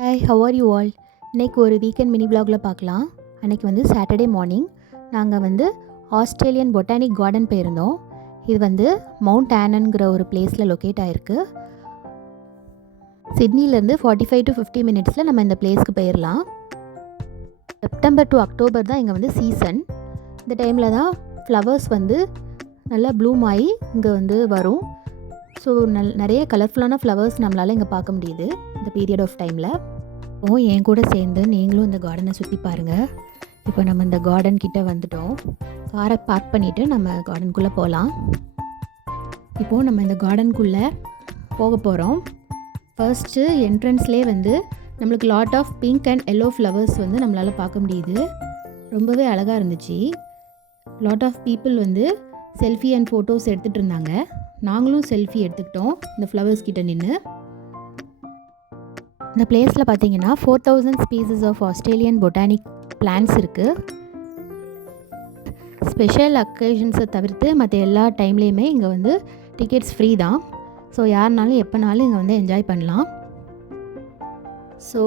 Hi, how are you all? இன்றைக்கி ஒரு weekend mini vlogல பார்க்கலாம். அன்றைக்கி வந்து சாட்டர்டே மார்னிங் நாங்கள் வந்து ஆஸ்திரேலியன் பொட்டானிக் கார்டன் போயிருந்தோம். இது வந்து மவுண்ட் ஆனன்கிற ஒரு பிளேஸில் லொக்கேட் ஆகிருக்கு. சிட்னிலேருந்து 45 to 50 மினிட்ஸில் நம்ம இந்த பிளேஸ்க்கு போயிடலாம். செப்டம்பர் டு அக்டோபர் தான் இங்கே வந்து சீசன். இந்த டைமில் தான் ஃப்ளவர்ஸ் வந்து நல்லா ப்ளூம் ஆகி இங்கே வந்து வரும். ஸோ நிறைய கலர்ஃபுல்லான ஃப்ளவர்ஸ் நம்மளால் இங்கே பார்க்க முடியுது இந்த பீரியட் ஆஃப் டைமில். என் கூட சேர்ந்து நீங்களும் இந்த கார்டனை சுற்றி பாருங்கள். இப்போ நம்ம இந்த கார்டன் கிட்டே வந்துட்டோம். காரை பார்க் பண்ணிவிட்டு நம்ம கார்டனுக்குள்ளே போகலாம். இப்போது நம்ம இந்த கார்டனுக்குள்ளே போக போகிறோம். ஃபர்ஸ்ட்டு என்ட்ரன்ஸ்லேயே வந்து நம்மளுக்கு lot of pink and yellow flowers வந்து நம்மளால் பார்க்க முடியுது. ரொம்பவே அழகாக இருந்துச்சு. லாட் ஆஃப் பீப்புள் வந்து செல்ஃபி அண்ட் ஃபோட்டோஸ் எடுத்துகிட்டு இருந்தாங்க. நாங்களும் செல்ஃபி எடுத்துக்கிட்டோம் இந்த ஃப்ளவர்ஸ் கிட்ட நின்று. இந்த பிளேஸில் பார்த்தீங்கன்னா 4000 species of Australian botanic plants இருக்குது. ஸ்பெஷல் அக்கேஷன்ஸை தவிர்த்து மற்ற எல்லா டைம்லேயுமே இங்கே வந்து டிக்கெட்ஸ் ஃப்ரீ தான். ஸோ யாருனாலும் எப்போனாலும் இங்கே வந்து என்ஜாய் பண்ணலாம். ஸோ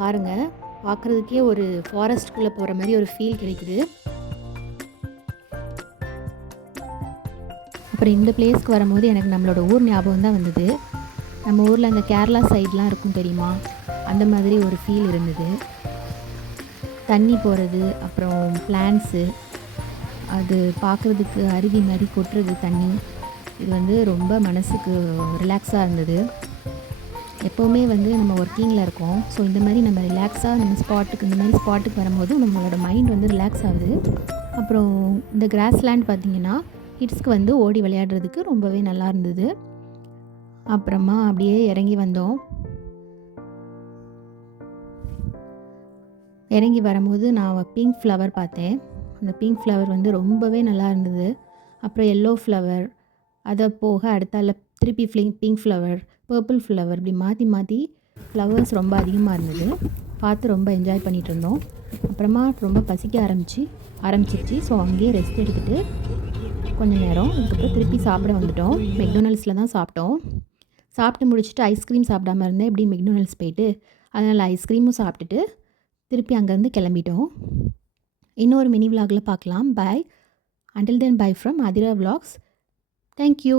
பாருங்கள், பார்க்குறதுக்கே ஒரு ஃபாரஸ்ட்குள்ளே போகிற மாதிரி ஒரு ஃபீல் கிடைக்குது. அப்புறம் இந்த பிளேஸ்க்கு வரும்போது எனக்கு நம்மளோட ஊர் ஞாபகம் தான் வந்தது. நம்ம ஊரில் அந்த கேரளா சைட்லாம் இருக்கும் தெரியுமா, அந்த மாதிரி ஒரு ஃபீல் இருந்தது. தண்ணி போகிறது, அப்புறம் பிளான்ட்ஸு, அது பார்க்குறதுக்கு அருவி மாதிரி கொட்டுறது தண்ணி, இது வந்து ரொம்ப மனசுக்கு ரிலாக்ஸாக இருந்தது. எப்போவுமே வந்து நம்ம ஒர்க்கிங்கில் இருக்கோம். ஸோ இந்த மாதிரி நம்ம ரிலாக்ஸாக நம்ம ஸ்பாட்டுக்கு இந்த மாதிரி ஸ்பாட்டுக்கு வரும்போது நம்மளோட மைண்ட் வந்து ரிலாக்ஸ் ஆகுது. அப்புறம் இந்த கிராஸ்லேண்ட் பார்த்திங்கன்னா கிட்ஸ்க்கு வந்து ஓடி விளையாடுறதுக்கு ரொம்பவே நல்லா இருந்தது. அப்புறமா அப்படியே இறங்கி வந்தோம். இறங்கி வரும்போது நான் பிங்க் ஃப்ளவர் பார்த்தேன். அந்த பிங்க் ஃப்ளவர் வந்து ரொம்பவே நல்லா இருந்தது. அப்புறம் எல்லோ ஃப்ளவர், அதை போக அடுத்தால திருப்பி பிங்க் ஃப்ளவர், பர்பிள் ஃப்ளவர், இப்படி மாற்றி மாற்றி ஃப்ளவர்ஸ் ரொம்ப அதிகமாக இருந்தது. பார்த்து ரொம்ப என்ஜாய் பண்ணிகிட்டு இருந்தோம். அப்புறமா ரொம்ப பசிக்க ஆரம்பிச்சிருச்சு. ஸோ அங்கேயே ரெஸ்ட் எடுத்துகிட்டு கொஞ்சம் நேரம் அதுக்கப்புறம் திருப்பி சாப்பிட வந்துட்டோம். மெக்டொனால்ட்ஸில் தான் சாப்பிட்டோம். சாப்பிட்டு முடிச்சுட்டு ஐஸ்கிரீம் சாப்பிடாம இருந்தேன். எப்படி மெக்டொனால்ட்ஸ் போயிட்டு அதனால் ஐஸ்கிரீமும் சாப்பிட்டுட்டு திருப்பி அங்கேருந்து கிளம்பிட்டோம். இன்னொரு மினி vlogல பார்க்கலாம். பாய். Until then, bye from Adira Vlogs. Thank you.